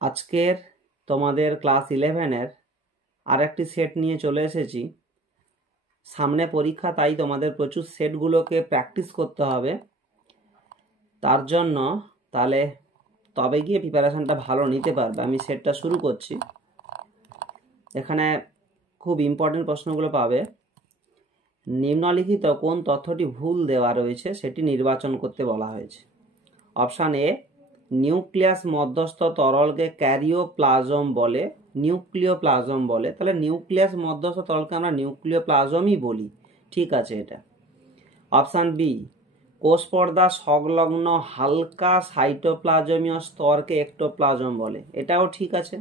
আজকের তোমাদের ক্লাস 11-এর আরেকটি সেট নিয়ে চলে এসেছি। সামনে পরীক্ষা, তাই তোমাদের প্রচুর সেটগুলোকে প্র্যাকটিস করতে হবে। তার জন্য তাহলে তবে গিয়ে প্রিপারেশনটা ভালো নিতে পারবে। আমি সেটটা শুরু করছি। এখানে খুব ইম্পর্টেন্ট প্রশ্নগুলো পাবে। নিম্নলিখিত কোন তথ্যটি ভুল দেওয়া রয়েছে সেটি নির্বাচন করতে বলা হয়েছে। অপশান এ, নিউক্লিয়াস মধ্যস্থ তরলকে ক্যারিওপ্লাজম বলে, নিউক্লিওপ্লাজম বলে। তাহলে নিউক্লিয়াস মধ্যস্থ তরলকে আমরা নিউক্লিওপ্লাজমই বলি। ঠিক আছে এটা। অপশান বি, কোষ পর্দা সংলগ্ন হালকা সাইটোপ্লাজমীয় স্তরকে এক্টোপ্লাজম বলে। এটাও ঠিক আছে।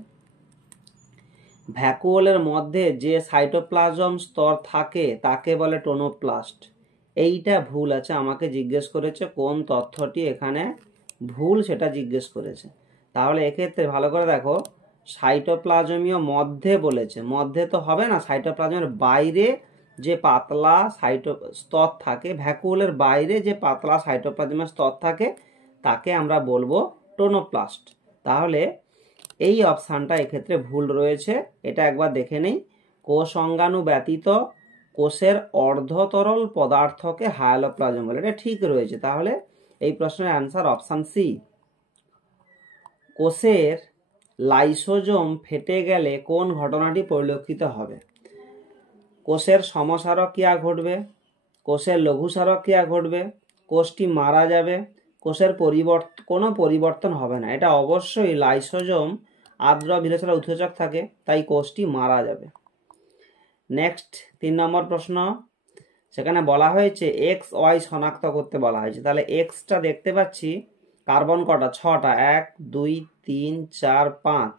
ভ্যাকুওলের মধ্যে যে সাইটোপ্লাজম স্তর থাকে তাকে বলে টোনোপ্লাস্ট। এইটা ভুল আছে। আমাকে জিজ্ঞেস করেছে কোন তথ্যটি এখানে ভুল, সেটা জিজ্ঞেস করেছে। তাহলে এক্ষেত্রে ভালো করে দেখো, সাইটোপ্লাজমীয় মধ্যে বলেছে, মধ্যে তো হবে না। সাইটোপ্লাজমের বাইরে যে পাতলা স্তর থাকে, ভ্যাকুওলের বাইরে যে পাতলা সাইটোপ্লাজমের স্তর থাকে তাকে আমরা বলবো টোনোপ্লাস্ট। তাহলে এই অপশানটা এক্ষেত্রে ভুল রয়েছে। এটা একবার দেখে নেই। কোষ অঙ্গাণু ব্যতীত কোষের অর্ধতরল পদার্থকে হায়ালোপ্লাজম বলে। এটা ঠিক রয়েছে। তাহলে এই প্রশ্নের অ্যান্সার অপশান সি। কোষের লাইসোজোম ফেটে গেলে কোন ঘটনাটি পরিলক্ষিত হবে? কোষের সমসারক্রিয়া ঘটবে, কোষের লঘুসারক্রিয়া ঘটবে, কোষটি মারা যাবে, কোষের কোনো পরিবর্তন হবে না। এটা অবশ্যই লাইসোজোম আর্দ্র বিলেচনা উৎসেচক থাকে, তাই কোষটি মারা যাবে। নেক্সট 3 নম্বর প্রশ্ন। সেখানে বলা হয়েছে এক্স ওয়াই শনাক্ত করতে বলা হয়েছে। তাহলে এক্সটা দেখতে পাচ্ছি কার্বন কটা? 6টা। 1 2 3 4 5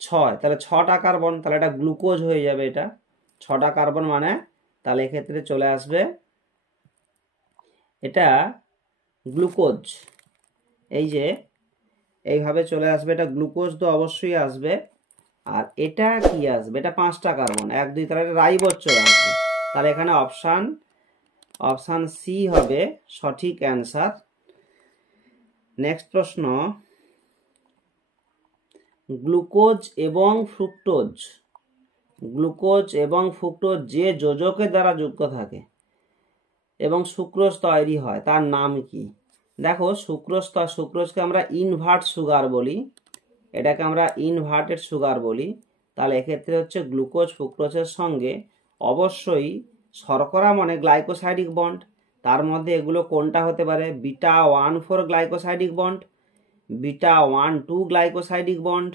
6। তাহলে 6টা কার্বন, তাহলে এটা গ্লুকোজ হয়ে যাবে। এটা 6টা কার্বন মানে তাহলে এক্ষেত্রে চলে আসবে এটা গ্লুকোজ। এই যে এইভাবে চলে আসবে, এটা গ্লুকোজ তো অবশ্যই আসবে। আর এটা কি আসবে? এটা 5টা কার্বন, 1 2, তাহলে রাইবোজ চলে আসবে। তাহলে এখানে অপশান সি হবে সঠিক অ্যান্সার। নেক্সট প্রশ্ন, গ্লুকোজ এবং ফ্রুক্টোজ যে যোজকের দ্বারা যুক্ত থাকে এবং সুক্রোজ তৈরি হয় তার নাম কি? দেখো, সুক্রোজকে আমরা ইনভার্ট সুগার বলি, এটাকে আমরা ইনভার্টেড সুগার বলি। তাহলে এক্ষেত্রে হচ্ছে গ্লুকোজ ফ্রুক্টোজের সঙ্গে অবশ্যই শর্করা মানে গ্লাইকোসাইডিক বন্ড। তার মধ্যে এগুলো কোনটা হতে পারে? Beta 1,4 glycosidic bond, beta 1,2 glycosidic bond,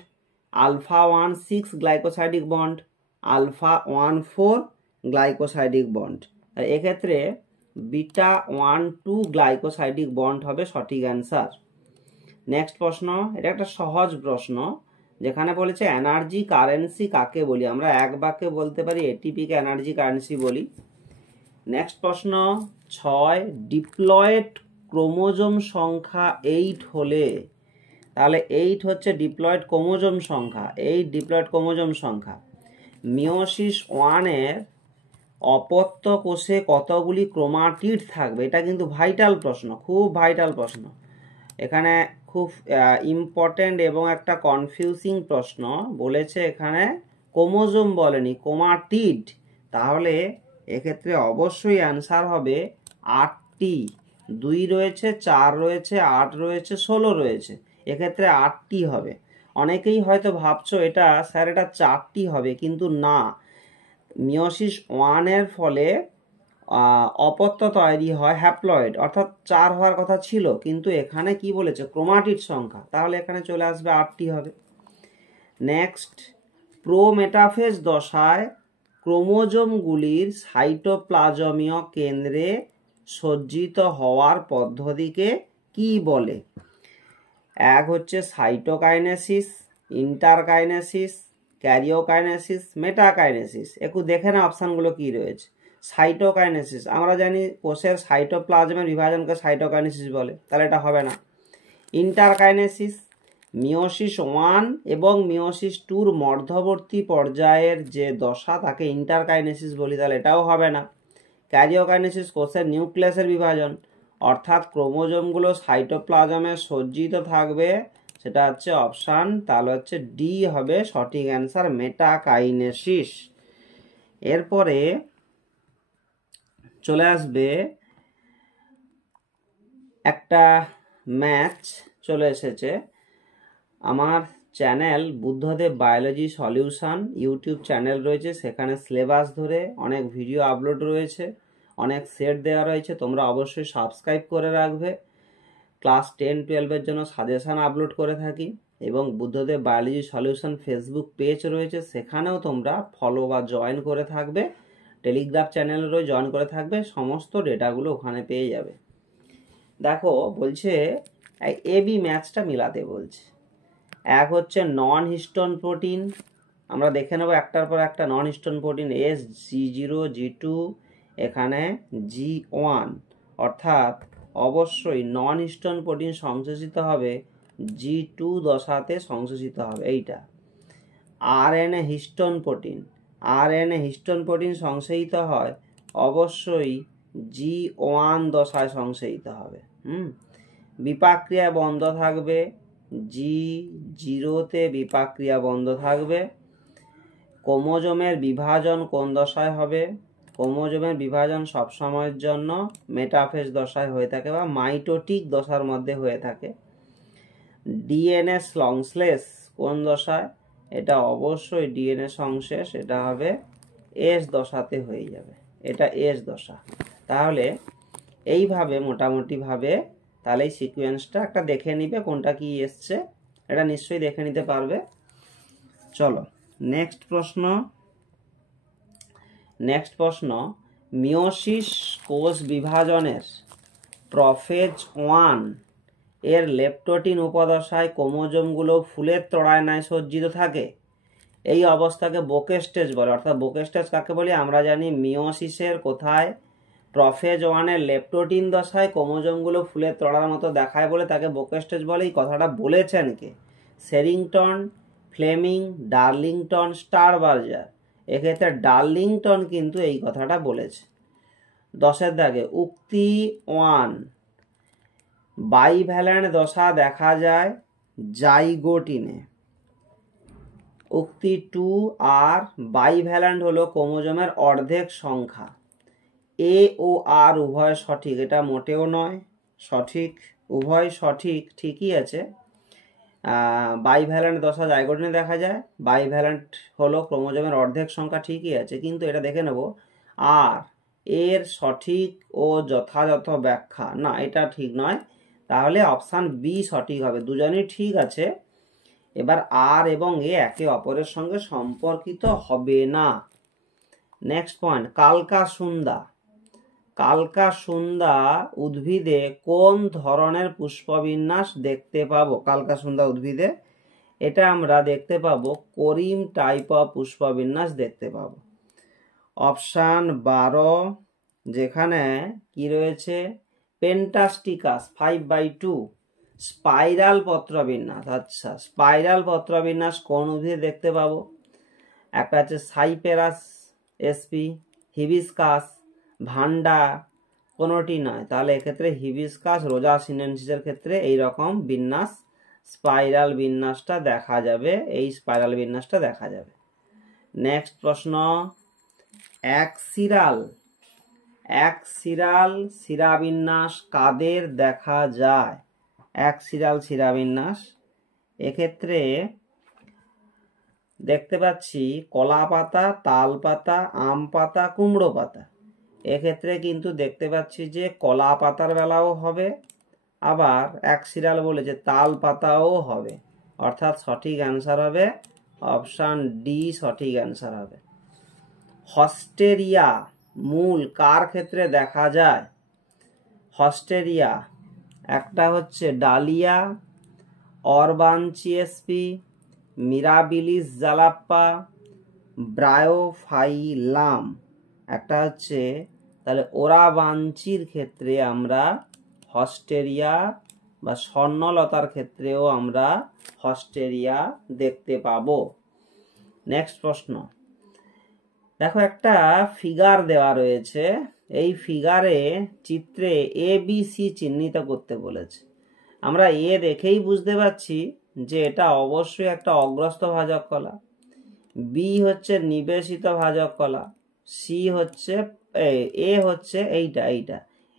alpha 1,6 glycosidic bond, alpha 1,4 glycosidic bond. এক্ষেত্রে বিটা 1,2 গ্লাইকোসাইডিক বন্ড হবে সঠিক অ্যান্সার। নেক্সট প্রশ্ন, এটা একটা সহজ প্রশ্ন, যেখানে বলেছে এনার্জি কারেন্সি কাকে বলি? আমরা এক বাক্যে বলতে পারি এটিপিকে এনার্জি কারেন্সি বলি। নেক্সট প্রশ্ন 6, ডিপ্লয়েড ক্রোমোজোম সংখ্যা 8 হলে, তাহলে 8 হচ্ছে ডিপ্লয়েড ক্রোমোজোম সংখ্যা। এই ডিপ্লয়েড ক্রোমোজোম সংখ্যা মিওসিস 1-এর অপত্য কোষে কতগুলি ক্রোমাটিড থাকবে? এটা কিন্তু ভাইটাল প্রশ্ন, খুব ভাইটাল প্রশ্ন। এখানে খুব ইম্পর্টেন্ট এবং একটা কনফিউজিং প্রশ্ন বলেছে। এখানে ক্রোমোজোম বলেনি, ক্রোমাটিড। তাহলে এক্ষেত্রে অবশ্যই অ্যান্সার হবে 8টি। 2 রয়েছে, 4 রয়েছে, 8 রয়েছে, 16 রয়েছে। এক্ষেত্রে 8টি হবে। অনেকেই হয়তো ভাবছো এটা স্যার এটা 4টি হবে, কিন্তু না। মিওসিস 1-এর ফলে অপত্য তৈরি হয় হ্যাপ্লয়েড, অর্থাৎ 4 হওয়ার কথা ছিল, কিন্তু এখানে কি বলেছে? ক্রোমাটিড সংখ্যা। তাহলে এখানে চলে আসবে 8টি হবে। নেক্সট, প্রোমেটাফেজ দশায় ক্রোমোজোমগুলির সাইটোপ্লাজমীয় কেন্দ্রে সজ্জিত হওয়ার পদ্ধতিকে কি বলে? এক হচ্ছে সাইটোকাইনেসিস, ইন্টারকাইনেসিস, ক্যারিওকাইনেসিস, মেটাকাইনেসিস। একটু দেখে না অপশানগুলো কি রয়েছে। সাইটোকাইনেসিস, আমরা জানি কোষের সাইটোপ্লাজমের বিভাজনকে সাইটোকাইনেসিস বলে, তাহলে এটা হবে না। ইন্টারকাইনেসিস, মিওসিস 1 এবং মিওসিস 2-র মধ্যবর্তী পর্যায়ের যে দশা তাকে ইন্টারকাইনেসিস বলি, তাহলে এটাও হবে না। ক্যারিওকাইনেসিস, কোষের নিউক্লিয়াসের বিভাজন, অর্থাৎ ক্রোমোজোমগুলো সাইটোপ্লাজমে সজ্জিত থাকবে, সেটা হচ্ছে অপশান, তাহলে হচ্ছে ডি হবে সঠিক অ্যান্সার, মেটাকাইনেসিস। এরপরে চলে আসবে একটা ম্যাচ চলে এসেছে আমার channel Buddhadeb biology solution YouTube channel রয়েছে, সেখানে সিলেবাস ধরে অনেক ভিডিও আপলোড রয়েছে, অনেক সেট দেওয়া রয়েছে, তোমরা অবশ্যই সাবস্ক্রাইব করে রাখবে। ক্লাস 10-12-এর জন্য সাজেশান আপলোড করে থাকি, এবং Buddhadeb biology solution Facebook page রয়েছে, সেখানেও তোমরা ফলো বা জয়েন করে থাকবে। টেলিগ্রাম চ্যানেলেরও জয়েন করে থাকবে, সমস্ত ডেটাগুলো ওখানে পেয়ে যাবে। দেখো বলছে এবি ম্যাচটা মিলাতে বলছে। এক হচ্ছে নন হিস্টোন প্রোটিন, আমরা দেখে নেব একটার পর একটা। নন হিস্টোন প্রোটিন G0 G2 এখানে G1, অর্থাৎ অবশ্যই নন হিস্টোন প্রোটিন সংশ্লেষিত হবে G2 দশাতে সংশ্লেষিত হবে এইটা। RNA histone protein, RNA histone protein সংশ্লেষিত হয় অবশ্যই G1 দশায় সংশ্লেষিত হবে। বিপাকক্রিয়া বন্ধ থাকবে G0-তে, বিপাকক্রিয়া বন্ধ থাকবে। ক্রোমোজোমের বিভাজন কোন দশায় হবে? ক্রোমোজোমের বিভাজন সবসময়ের জন্য মেটাফেজ দশায় হয়ে থাকে বা মাইটোটিক দশার মধ্যে হয়ে থাকে। ডিএনএ সংশ্লেষ কোন দশায়? এটা অবশ্যই ডিএনএ সংশ্লেষ, এটা হবে এস দশাতে হয়ে যাবে, এটা এস দশা। তাহলে এইভাবে মোটামুটিভাবে তাহলে এই সিকোয়েন্সটা একটা দেখে নিবে কোনটা কি এসছে, এটা নিশ্চয়ই দেখে নিতে পারবে। চলো নেক্সট প্রশ্ন, মিওসিস কোষ বিভাজনের প্রফেজ 1 এর লেপটোটিন উপদশায় ক্রোমোজোমগুলো ফুলের তোড়ায় ন্যায় সজ্জিত থাকে, এই অবস্থাকে বোকে স্টেজ বলে। অর্থাৎ বোকে স্টেজ কাকে বলি? আমরা জানি মিওসিসের কোথায় প্রফেজ 1-এর লেপটোটিন দশায় ক্রোমোজোমগুলো ফুলের তোড়ার মতো দেখায় বলে তাকে বোকে স্টেজ বলে। এই কথাটা বলেছেন কে? শেরিংটন, ফ্লেমিং, ডার্লিংটন, স্টারবার্জার। এক্ষেত্রে ডার্লিংটন কিন্তু এই কথাটা বলেছে। 10-এর দাগে উক্তি 1 বাইভ্যালেন্ট দশা দেখা যায় জাইগোটিনে। উক্তি 2 আর বাইভ্যালেন্ট হলো ক্রোমোজোমের অর্ধেক সংখ্যা। এ ও আর উভয় সঠিক, এটা মোটেও নয় সঠিক, উভয় সঠিক, ঠিকই আছে। বাইভ্যালেন্ট দশা জাইগোটিনে দেখা যায়, বাইভ্যালেন্ট হলো ক্রোমোজোমের অর্ধেক সংখ্যা, ঠিকই আছে। কিন্তু এটা দেখে নেব আর এর সঠিক ও যথাযথ ব্যাখ্যা, না এটা ঠিক নয়, তাহলে অপশান বি সঠিক হবে। দুজনই ঠিক আছে, এবার আর এবং এ একে অপরের সঙ্গে সম্পর্কিত হবে না। Next point, কালকাসুন্দা। কালকাসুন্দা উদ্ভিদে কোন ধরনের পুষ্পবিন্যাস দেখতে পাবো? কালকাসুন্দা উদ্ভিদে এটা আমরা দেখতে পাবো করিম টাইপ অফ পুষ্পবিন্যাস দেখতে পাবো। অপশান 12 যেখানে কি রয়েছে? পেন্টাস্টিকাস 5/2 স্পাইরাল পত্রবিন্যাস। আচ্ছা, স্পাইরাল পত্রবিন্যাস কোন উদ্ভিদে দেখতে পাবো? একটা হচ্ছে সাইপেরাস এসপি, হিবিস্কাস, ভান্ডা, কোনোটি নয়। তাহলে এক্ষেত্রে হিবিস্কাস রোজা সিনেনসিসের ক্ষেত্রে এই রকম বিন্যাস, স্পাইরাল বিন্যাসটা দেখা যাবে, এই স্পাইরাল বিন্যাসটা দেখা যাবে। নেক্সট প্রশ্ন, একশিরাল শিরাবিন্যাস কাদের দেখা যায়? একশিরাল শিরাবিন্যাস এক্ষেত্রে দেখতে পাচ্ছি কলা পাতা, তাল পাতা, আম পাতা, কুমড়ো পাতা। এক্ষেত্রে কিন্তু দেখতে পাচ্ছি যে কলা পাতার বেলাও হবে, আবার একশিরাল বলেছে তাল পাতাও হবে, অর্থাৎ সঠিক অ্যান্সার হবে অপশান ডি, সঠিক অ্যান্সার হবে। হস্টেরিয়া মূল কার ক্ষেত্রে দেখা যায়? হস্টেরিয়া একটা হচ্ছে ডালিয়া, অরবানচিয়েসপি, মিরাবিলিস জালাপ্পা, ব্রায়োফাইলাম। একটা হচ্ছে তাহলে ওরাবাঞ্চির ক্ষেত্রে আমরা হস্টেরিয়া বা স্বর্ণলতার ক্ষেত্রেও আমরা হস্টেরিয়া দেখতে পাবো। নেক্সট প্রশ্ন, দেখো একটা ফিগার দেওয়া রয়েছে, এই ফিগারে চিত্রে এ বি সি চিহ্নিত করতে বলেছে। আমরা এ দেখেই বুঝতে পারছি যে এটা অবশ্যই একটা অগ্রস্ত ভাজক কলা, বি হচ্ছে নিবেশিত ভাজক কলা, সি হচ্ছে এ হচ্ছে এইটা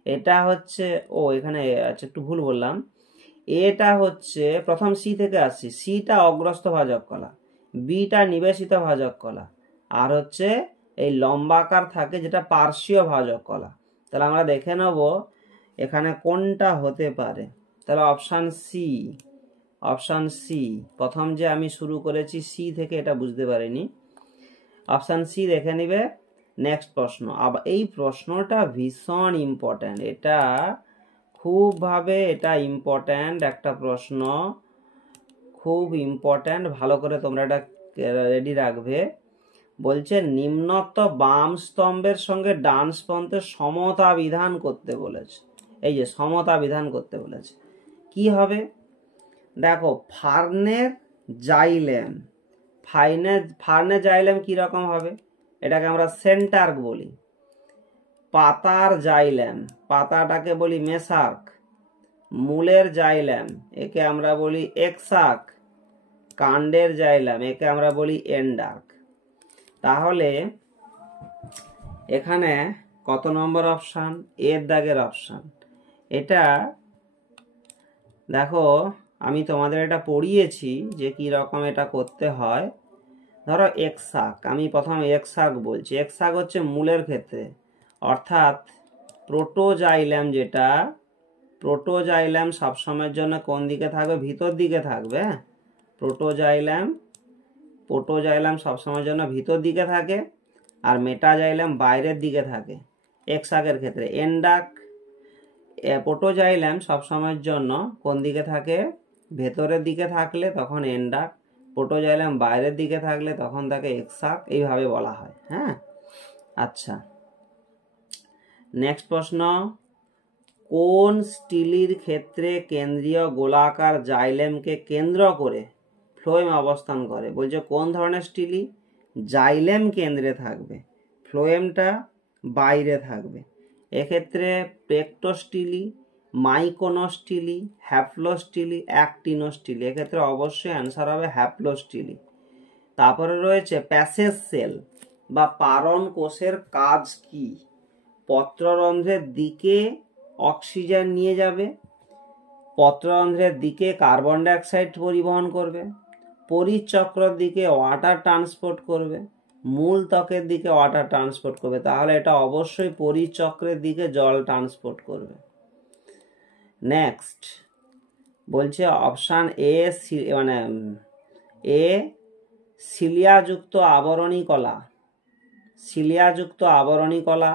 এটা হচ্ছে, ও এখানে আচ্ছা একটু ভুল বললাম, এটা হচ্ছে প্রথম সি থেকে আসছি, সিটা অগ্রস্ত ভাজক কলা, বিটা নিবেশিত ভাজক কলা, আর হচ্ছে এই লম্বাকার থাকে যেটা পার্শ্বীয় ভাজক কলা। তাহলে আমরা দেখে নেব এখানে কোনটা হতে পারে। তাহলে অপশান সি প্রথম যে আমি শুরু করেছি সি থেকে, এটা বুঝতে পারিনি, অপশান সি দেখে নিবে। নেক্সট প্রশ্ন, আবার এই প্রশ্নটা ভীষণ ইম্পর্ট্যান্ট, এটা এটা ইম্পর্ট্যান্ট একটা প্রশ্ন, খুব ইম্পর্ট্যান্ট, ভালো করে তোমরা এটা রেডি রাখবে। বলছে নিম্নত বাম স্তম্ভের সঙ্গে ডান স্তম্ভের সমতা বিধান করতে বলেছে। এই যে সমতা বিধান করতে বলেছে, কি হবে দেখো, ফার্নের জাইলেম কিরকম হবে, এটাকে আমরা সেন্টার্ক বলি। পাতার জাইলেম, পাতাটাকে বলি মেসার্ক। মূলের জাইলেম, একে আমরা বলি এক্সার্ক। কাণ্ডের জাইলেম, একে আমরা বলি এন্ডার্ক। তাহলে এখানে কত নম্বর অপশান, এর দাগের অপশান। এটা দেখো আমি তোমাদের এটা পড়িয়েছি যে কি রকম এটা করতে হয়। ধরো এক্সাক, আমি প্রথম এক্সাক বলছি, এক্সাক হচ্ছে মূলের ক্ষেত্রে, অর্থাৎ প্রোটোজাইলাম, যেটা প্রোটোজাইলাম সবসময়ের জন্য কোন দিকে থাকবে, ভিতর দিকে থাকবে। প্রোটোজাইলাম সবসময়ের জন্য ভিতর দিকে থাকে, আর মেটাজাইলাম বাইরের দিকে থাকে এক্সাকের ক্ষেত্রে। এন্ডাক, প্রোটোজাইলাম সবসময়ের জন্য কোন দিকে থাকে, ভেতরের দিকে থাকলে তখন এন্ডাক, প্রোটোজাইলাম বাইরের দিকে থাকলে তখন তাকে এক্সাক, এইভাবে বলা হয়। হ্যাঁ, আচ্ছা নেক্সট প্রশ্ন, কোন স্টিলির ক্ষেত্রে কেন্দ্রীয় গোলাকার জাইলেমকে কেন্দ্র করে ফ্লোয়েম অবস্থান করে। বলছে কোন ধরনের স্টিলি, জাইলেম কেন্দ্রে থাকবে, ফ্লোয়েমটা বাইরে থাকবে। এক্ষেত্রে পেক্টোস্টিলি, মাইকোনোস্টিলি, হ্যাপ্লোস্টিলি, অ্যাক্টিনোস্টিলি। এক্ষেত্রে অবশ্যই অ্যান্সার হবে হ্যাপ্লোস্টিলি। তারপরে রয়েছে প্যাসেজ সেল বা পারণ কোষের কাজ কি, পত্ররন্ধ্রের দিকে অক্সিজেন নিয়ে যাবে, পত্ররন্ধ্রের দিকে কার্বন ডাইঅক্সাইড পরিবহন করবে, পরিচক্রের দিকে ওয়াটার ট্রান্সপোর্ট করবে, মূল ত্বকের দিকে ওয়াটার ট্রান্সপোর্ট করবে। তাহলে এটা অবশ্যই পরিচক্রের দিকে জল ট্রান্সপোর্ট করবে। নেক্সট বলছে অপশান এ, মানে এ সিলিয়াযুক্ত আবরণী কলা, সিলিয়াযুক্ত আবরণী কলা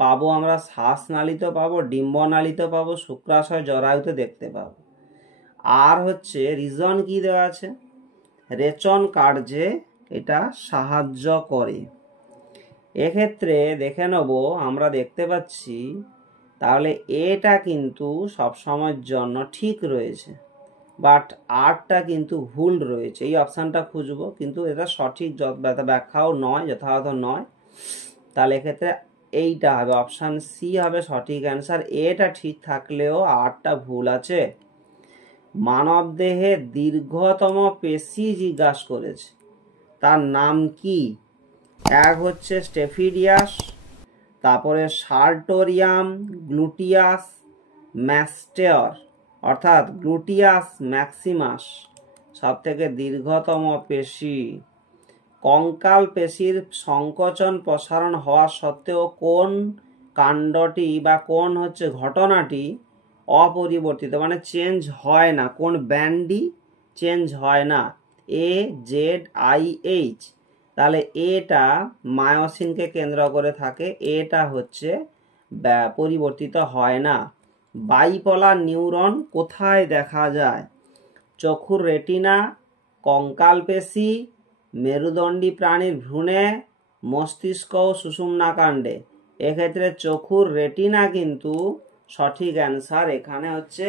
পাবো আমরা শ্বাসনালীতে পাবো, ডিম্বনালীতে পাবো, শুক্রাশয় জরায়ুতে দেখতে পাবো। আর হচ্ছে রিজন কি দেওয়া আছে, রেচন কার্যে এটা সাহায্য করে। এক্ষেত্রে দেখে নেব, আমরা দেখতে পাচ্ছি তাহলে এটা কিন্তু সবসময়ের জন্য ঠিক রয়েছে, বাট আরটা কিন্তু ভুল রয়েছে। এই অপশানটা খুঁজবো, কিন্তু এটা সঠিক ব্যাখ্যাও নয়, যথাযথ নয়। তাহলে এক্ষেত্রে এইটা হবে, অপশান সি হবে সঠিক অ্যান্সার। এটা ঠিক থাকলেও আরটা ভুল আছে। মানব দেহে দীর্ঘতম পেশি জিজ্ঞাসা করেছে, তার নাম কি? এক হচ্ছে স্টেফিডিয়াস, তারপরে সার্টোরিয়াম, গ্লুটিয়াস ম্যাস্টের, অর্থাৎ গ্লুটিয়াস ম্যাক্সিমাস সব থেকে দীর্ঘতম পেশি। কঙ্কাল পেশির সংকোচন প্রসারণ হওয়া সত্ত্বেও কোন কাণ্ডটি বা কোন হচ্ছে ঘটনাটি অপরিবর্তিত, মানে চেঞ্জ হয় না, কোন ব্যান্ডই চেঞ্জ হয় না, AZIH। তাহলে এটা মায়োসিনকে কেন্দ্র করে থাকে, এটা হচ্ছে পরিবর্তিত হয় না। বাইপোলার নিউরন কোথায় দেখা যায়, চক্ষুর রেটিনা, কঙ্কাল পেশি, মেরুদণ্ডী প্রাণীর ভ্রূণে, মস্তিষ্ক ও সুষুম্নাকাণ্ডে। এক্ষেত্রে চক্ষুর রেটিনা কিন্তু সঠিক অ্যান্সার, এখানে হচ্ছে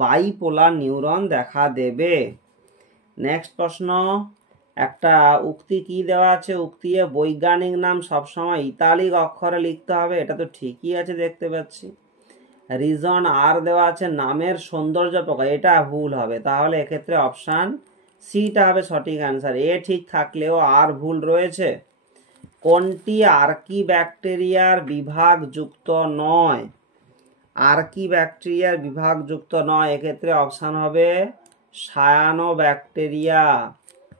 বাইপোলার নিউরন দেখা দেবে। নেক্সট প্রশ্ন, একটা উক্তি কি দেওয়া আছে, উক্তি বৈজ্ঞানিক নাম সবসময় ইতালিক অক্ষরে লিখতে হবে, এটা তো ঠিকই আছে দেখতে পাচ্ছি। রিজন আর দেওয়া আছে নামের সৌন্দর্য প্রকাশ, এটা ভুল হবে। তাহলে এক্ষেত্রে অপশান সিটা হবে সঠিক অ্যান্সার। এ ঠিক থাকলেও আর ভুল রয়েছে। কোনটি আর্কি ব্যাকটেরিয়ার বিভাগযুক্ত নয়? আর্কি ব্যাকটেরিয়ার বিভাগযুক্ত নয়, এক্ষেত্রে অপশান হবে সায়ানোব্যাকটেরিয়া।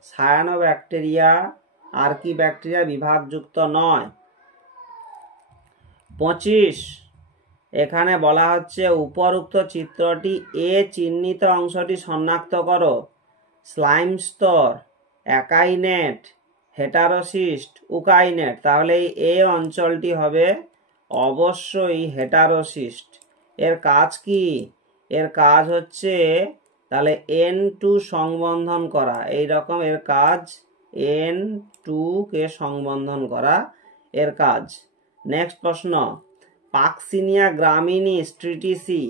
সায়ানোব্যাকটেরিয়া আর্কি ব্যাকটেরিয়া বিভাগযুক্ত নয়। 25 এখানে বলা হচ্ছে উপরোক্ত চিত্রটি এ চিহ্নিত অংশটি শনাক্ত করো। স্লাইম স্তর, অ্যাকাইনেট, হেটারোসিস্ট, উকাইনেট। তাহলে এই এ অঞ্চলটি হবে অবশ্যই হেটারোসিস্ট। এর কাজ কি? এর কাজ হচ্ছে তাহলে N2 সংবন্ধন করা, এই রকম এর কাজ, N2 কে সংবন্ধন করা এর কাজ। নেক্সট প্রশ্ন, পাকসিনিয়া গ্রামিনি স্ট্রিটিসি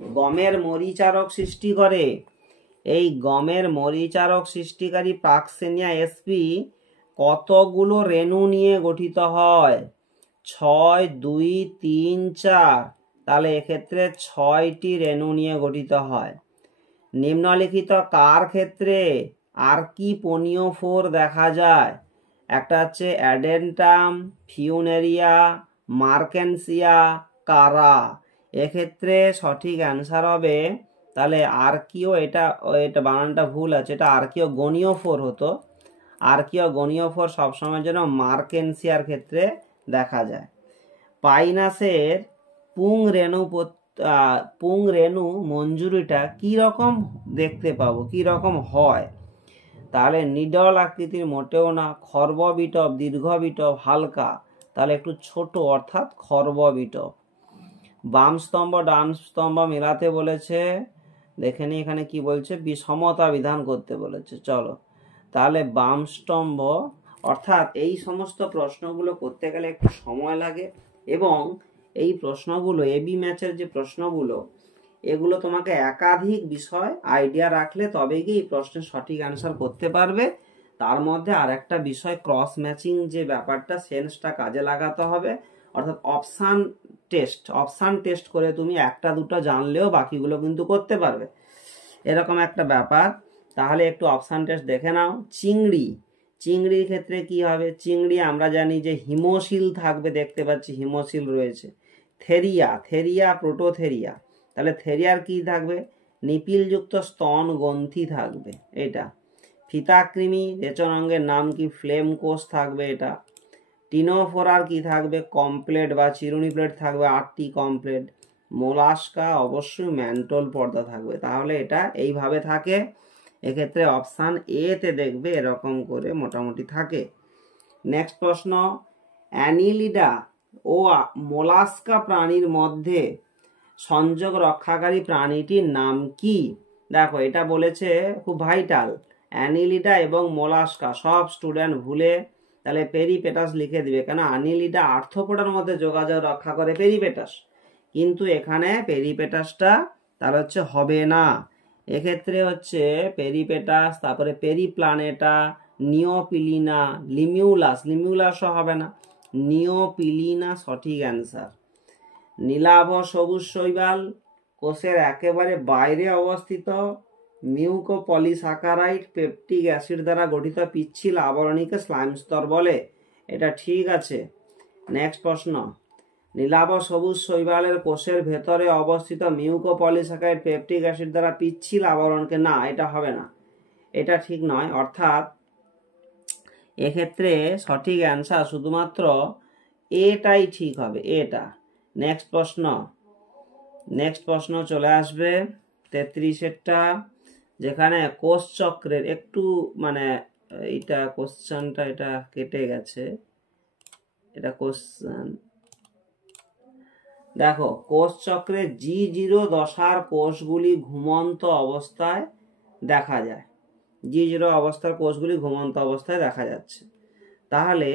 গমের মরিচারক সৃষ্টি করে। এই গমের মরিচারক সৃষ্টিকারী পাকসিনিয়া sp কতগুলো রেণু নিয়ে গঠিত হয়? 6, 2, 3, 4। তাহলে এক্ষেত্রে 6টি রেণু নিয়ে গঠিত হয়। নিম্নলিখিত কার ক্ষেত্রে আর্কিপোনিওফোর দেখা যায়? একটা হচ্ছে অ্যাডেন্টাম, ফিউনেরিয়া, মার্কেনসিয়া, কারা। এক্ষেত্রে সঠিক অ্যান্সার হবে তাহলে আর্কিও, এটা বানানটা ভুল আছে, এটা আর্কিও গনিওফোর হতো। আর্কিও গনিওফোর সবসময়ের জন্য মার্কেনসিয়ার ক্ষেত্রে দেখা যায়। পাইনাসের পুং রেণু মঞ্জুরিটা কি রকম দেখতে পাবো, কি রকম হয়? তাহলে নিডল আকৃতির মোটেও না, খর্ববিটপ, দীর্ঘবিটপ, হালকা। তাহলে একটু ছোট অর্থাৎ খর্ববিটপ। বাম স্তম্ভ ডান স্তম্ভ মেলাতে বলেছে, দেখে নি এখানে কি বলছে, বিষমতা বিধান করতে বলেছে। চলো তাহলে বাম স্তম্ভ, অর্থাৎ এই সমস্ত প্রশ্নগুলো করতে গেলে একটু সময় লাগে, এবং এই প্রশ্নগুলো এবি ম্যাচের যে প্রশ্নগুলো, এগুলো তোমাকে একাধিক বিষয় আইডিয়া রাখলে তবেই গিয়ে এই প্রশ্নের সঠিক অ্যান্সার করতে পারবে। তার মধ্যে আর একটা বিষয় ক্রস ম্যাচিং যে ব্যাপারটা, সেন্সটা কাজে লাগাতে হবে। অর্থাৎ অপশান টেস্ট করে তুমি একটা দুটো জানলেও বাকিগুলো কিন্তু করতে পারবে, এরকম একটা ব্যাপার। তাহলে একটু অপশান টেস্ট দেখে নাও। চিংড়ির ক্ষেত্রে কি হবে? চিংড়ি আমরা জানি যে হিমোশিল থাকবে, দেখতে পাচ্ছি হিমোশিল রয়েছে। থেরিয়া প্রোটোথেরিয়া, তাহলে থেরিয়ার কি থাকবে? নিপিলযুক্ত স্তন গ্রন্থি থাকবে এটা। ফিতাকৃমি রেচন অঙ্গের নাম কি? ফ্লেম কোষ থাকবে এটা। টিনোফোরার কি থাকবে? কমপ্লেট বা চিরুনি প্লেট থাকবে 8টি কমপ্লেট। মোলাস্কা অবশ্যই ম্যান্টল পর্দা থাকবে। তাহলে এটা এইভাবে থাকে। এক্ষেত্রে অপশান এ তে দেখবে এরকম করে মোটামুটি থাকে। নেক্সট প্রশ্ন, অ্যানিলিডা ও মোলাস্কা প্রাণীর মধ্যে সংযোগ রক্ষাকারী প্রাণীটির নাম কি? দেখো এটা বলেছে খুব ভাইটাল, অ্যানিলিডা এবং মোলাস্কা। সব স্টুডেন্ট ভুলে তাহলে পেরিপেটাস লিখে দিবে, কেন অ্যানিলিডা আর্থ্রোপোডার মধ্যে যোগাযোগ রক্ষা করে পেরিপেটাস, কিন্তু এখানে পেরিপেটাসটা তার হচ্ছে হবে না। এক্ষেত্রে হচ্ছে পেরিপেটাস, তারপরে পেরিপ্লানেটা, নিওপিলিনা, লিমিউলাসও হবে না, নিওপিলিনা সঠিক অ্যান্সার। নীলাভ সবুজ শৈবাল কোষের একেবারে বাইরে অবস্থিত মিউকোপলিস্যাকারাইড পেপটিক অ্যাসিড দ্বারা গঠিত পিচ্ছিল আবরণীকে স্লাইম স্তর বলে। এটা ঠিক আছে। নেক্সট প্রশ্ন, নীলাভ সবুজ শৈবালের কোষের ভেতরে অবস্থিত মিউকোপলিস্যাকারাইড পেপটিক অ্যাসিড দ্বারা পিচ্ছিল আবরণকে, না এটা হবে না, এটা ঠিক নয়। অর্থাৎ এক্ষেত্রে সঠিক অ্যান্সার শুধুমাত্র এটাই ঠিক হবে, এটা। নেক্সট প্রশ্ন চলে আসবে 33-এরটা, যেখানে কোষ চক্রের একটু মানে এইটা কোশ্চেনটা এটা কেটে গেছে, এটা কোশ্চেন। দেখো কোষ চক্রে G0 দশার কোষগুলি ঘুমন্ত অবস্থায় দেখা যায়, G0 অবস্থার কোষগুলি ঘুমন্ত অবস্থায় দেখা যাচ্ছে। তাহলে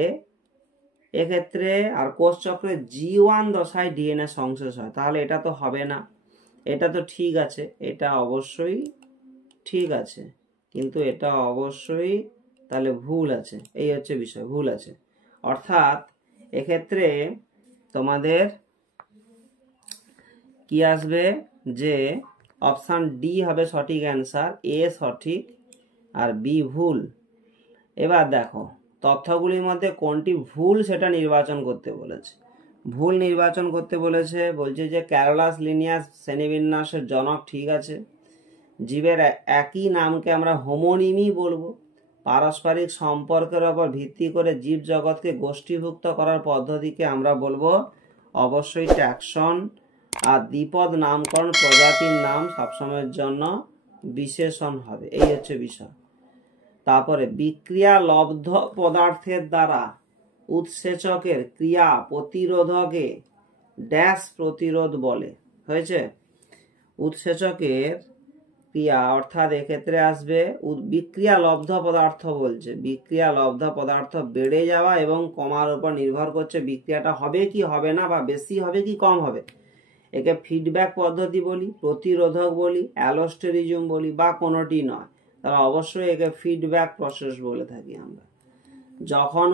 এক্ষেত্রে আর কোষ চক্রে G1 দশায় ডিএনএ সংশ্লেষ হয়, তাহলে এটা তো হবে না। এটা তো ঠিক আছে, এটা অবশ্যই ঠিক আছে, কিন্তু এটা অবশ্যই তাহলে ভুল আছে, এই হচ্ছে বিষয়, ভুল আছে। অর্থাৎ এক্ষেত্রে তোমাদের কি আসবে যে অপশান ডি হবে সঠিক অ্যান্সার, এ সঠিক আর বি ভুল। এবার দেখো তথ্যগুলির মধ্যে কোনটি ভুল সেটা নির্বাচন করতে বলেছে। ভুল নির্বাচন করতে বলেছে, বলছে যে ক্যারোলাস লিনিয়াস শ্রেণীবিন্যাসের জনক, ঠিক আছে। জীবের একই নামকে আমরা হোমোনিমি বলবো। পারস্পরিক সম্পর্কের ওপর ভিত্তি করে জীব জগৎকে গোষ্ঠীভুক্ত করার পদ্ধতিকে আমরা বলবো অবশ্যই ট্যাক্সন। আর দ্বিপদ নামকরণ প্রজাতির নাম সবসময়ের জন্য বিশেষণ হবে, এই হচ্ছে বিষয়। তারপরে বিক্রিয়া লব্ধ পদার্থের দ্বারা উৎসেচকের ক্রিয়া প্রতিরোধকে ড্যাশ প্রতিরোধ বলে। হয়েছে, উৎসেচকের ক্রিয়া অর্থাৎ এক্ষেত্রে আসবে বিক্রিয়া লব্ধ পদার্থ বলছে। বিক্রিয়া লব্ধ পদার্থ বেড়ে যাওয়া এবং কমার উপর নির্ভর করছে বিক্রিয়াটা হবে কি হবে না, বা বেশি হবে কি কম হবে। একে ফিডব্যাক পদ্ধতি বলি, প্রতিরোধক বলি, অ্যালোস্টেরিজম বলি, বা কোনোটি নয়, তাহলে অবশ্যই একে ফিডব্যাক প্রসেস বলে থাকি আমরা। যখন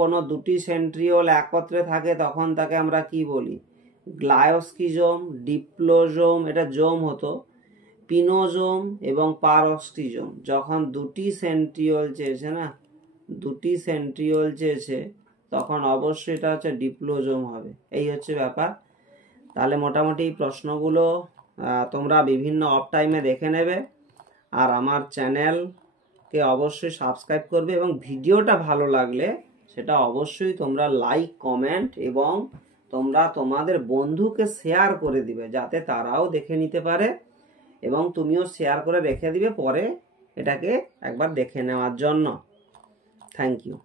কোনো দুটি সেন্ট্রিওল একত্রে থাকে তখন তাকে আমরা কি বলি? গ্লায়োস্কিজোম, ডিপ্লোজোম, এটা জোম হতো, পিনোজোম এবং পারস্টিজোম। যখন দুটি সেন্ট্রিওল চেয়েছে তখন অবশ্যই এটা হচ্ছে ডিপ্লোজোম হবে। এই হচ্ছে ব্যাপার। তাহলে মোটামুটি প্রশ্নগুলো তোমরা বিভিন্ন অফ টাইমে দেখে নেবে, আর আমার চ্যানেলকে অবশ্যই সাবস্ক্রাইব করবে, এবং ভিডিওটা ভালো লাগলে সেটা অবশ্যই তোমরা লাইক, কমেন্ট এবং তোমরা তোমাদের বন্ধুকে শেয়ার করে দিবে, যাতে তারাও দেখে নিতে পারে, এবং তুমিও শেয়ার করে রেখে দিবে পরে এটাকে একবার দেখে নেওয়ার জন্য। Thank you.